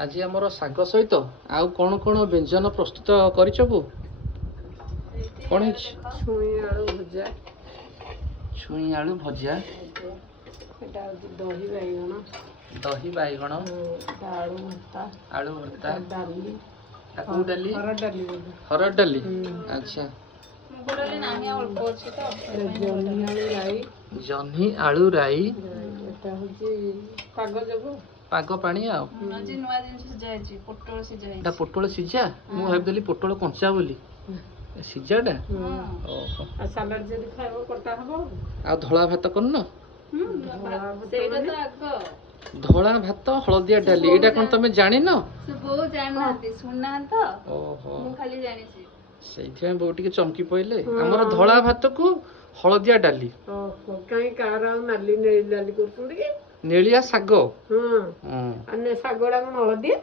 आज आमर साग सहित आउ कौन कौन व्यंजन प्रस्तुत करछबु कौन है छुई आलू भजा छुई आलू भजिया एटा दही बैगण दही बैगण आलू भर्ता डाली ताकू डाली हरड़ डाली हरड़ डाली अच्छा जह्नी आलू राई एटा होची पाग जगो पाग पानी आ पोटल सिझा मु भाबदली पोटल कंचा बोली सिझाटा ओहो आ सलाड जदी खाइबो कटा हबो आ धला भात करन धला भात हलदिया डाली एटा कोन तमे जानि न से बहु जाननाती सुनना तो ओहो मु खाली जानि छी सेइथिया बहु टिके चमकी पइले हमर धला भात को हलदिया डाली ओहो काई कार नाली नेली डाली करछुडी के नेलिया साग हां अन्य सागडा कोन हलदिया